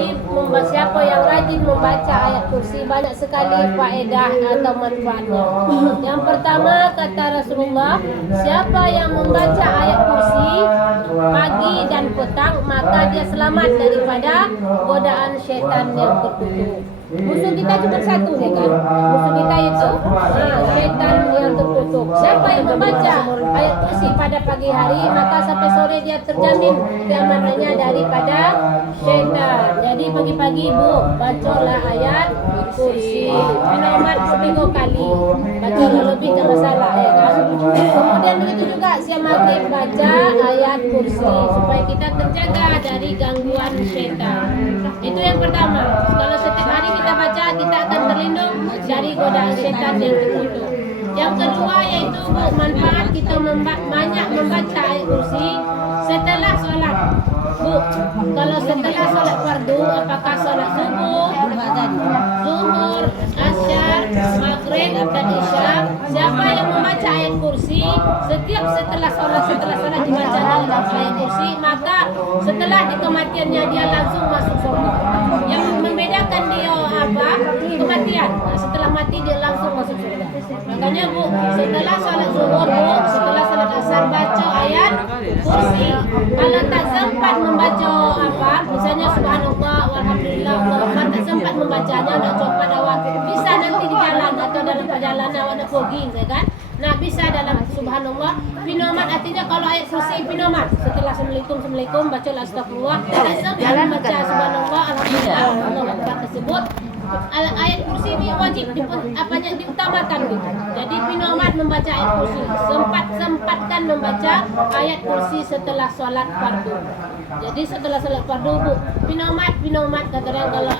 Jadi siapa yang rajin membaca ayat kursi banyak sekali faedah atau manfaatnya. Yang pertama kata Rasulullah, siapa yang membaca ayat kursi pagi dan petang maka dia selamat daripada godaan syaitan yang terkutuk. Musuh kita cuma satu ya kan? Musuh kita itu syaitan yang terkutuk. Siapa yang membaca ayat kursi pada pagi hari maka sampai sore dia terjamin keamanannya daripada syaitan. Jadi pagi-pagi ibu bacalah ayat kursi. Minimal 3 kali. Baca lebih tak masalah ya kan? Kemudian begitu juga siang maghrib baca ayat kursi supaya kita terjaga dari gangguan syaitan. Itu yang pertama. Kalau setiap hari kita baca, kita akan terlindung dari godaan syaitan yang terkutuk. Yang kedua yaitu manfaat kita banyak membaca ayat kursi setelah sholat. Bu, kalau setelah sholat fardu, apakah sholat subuh, zuhur, asyar, maghrib dan isya, siapa yang membaca ayat kursi setelah sholat dibaca dalam ayat kursi, maka setelah di kematiannya dia langsung masuk surga. Yang membedakan dia kematian. Setelah mati dia langsung masuk surga. Makanya bu, setelah sholat zuhur, setelah sholat asar baca ayat kursi. Kalau tak sempat membaca misalnya subhanallah, walhamdulillah, Allahumma, tak sempat membacanya, nak cepat awak bisa nanti di jalan atau dalam perjalanan awak nak jogging, kan? Nah bisa dalam subhanallah, pinomat artinya kalau ayat kursi pinomat. Setelah assalamualaikum baca astagfirullah, tak sempat baca subhanallah, alhamdulillah, Allahu akbar tersebut. Ayat kursi ini wajib diutamakan gitu. Jadi pinomat membaca ayat kursi, sempatkan membaca ayat kursi setelah sholat fardu. Jadi setelah sholat fardu bu, pinomat katakan kalau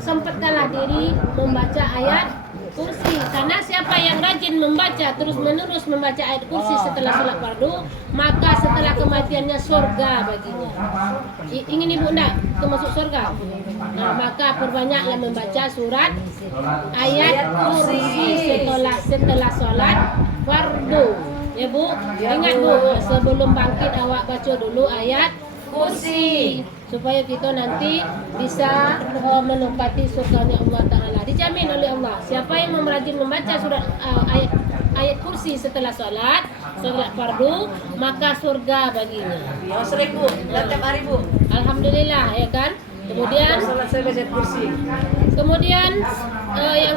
sempatkanlah diri membaca ayat kursi. Karena siapa yang rajin membaca terus menerus membaca ayat kursi setelah sholat fardu, maka setelah kematiannya surga baginya. Ingin ibu enggak masuk surga? Nah, maka perbanyaklah membaca surat ayat kursi setelah sholat fardu. Ya bu, ingat bu, sebelum bangkit awak baca dulu ayat kursi supaya kita nanti bisa menempati surganya Allah Ta'ala. Dijamin oleh Allah. Siapa yang rajin membaca surat ayat kursi setelah sholat fardu, maka surga baginya. Sering bu, setiap hari bu. Alhamdulillah ya kan. Kemudian yang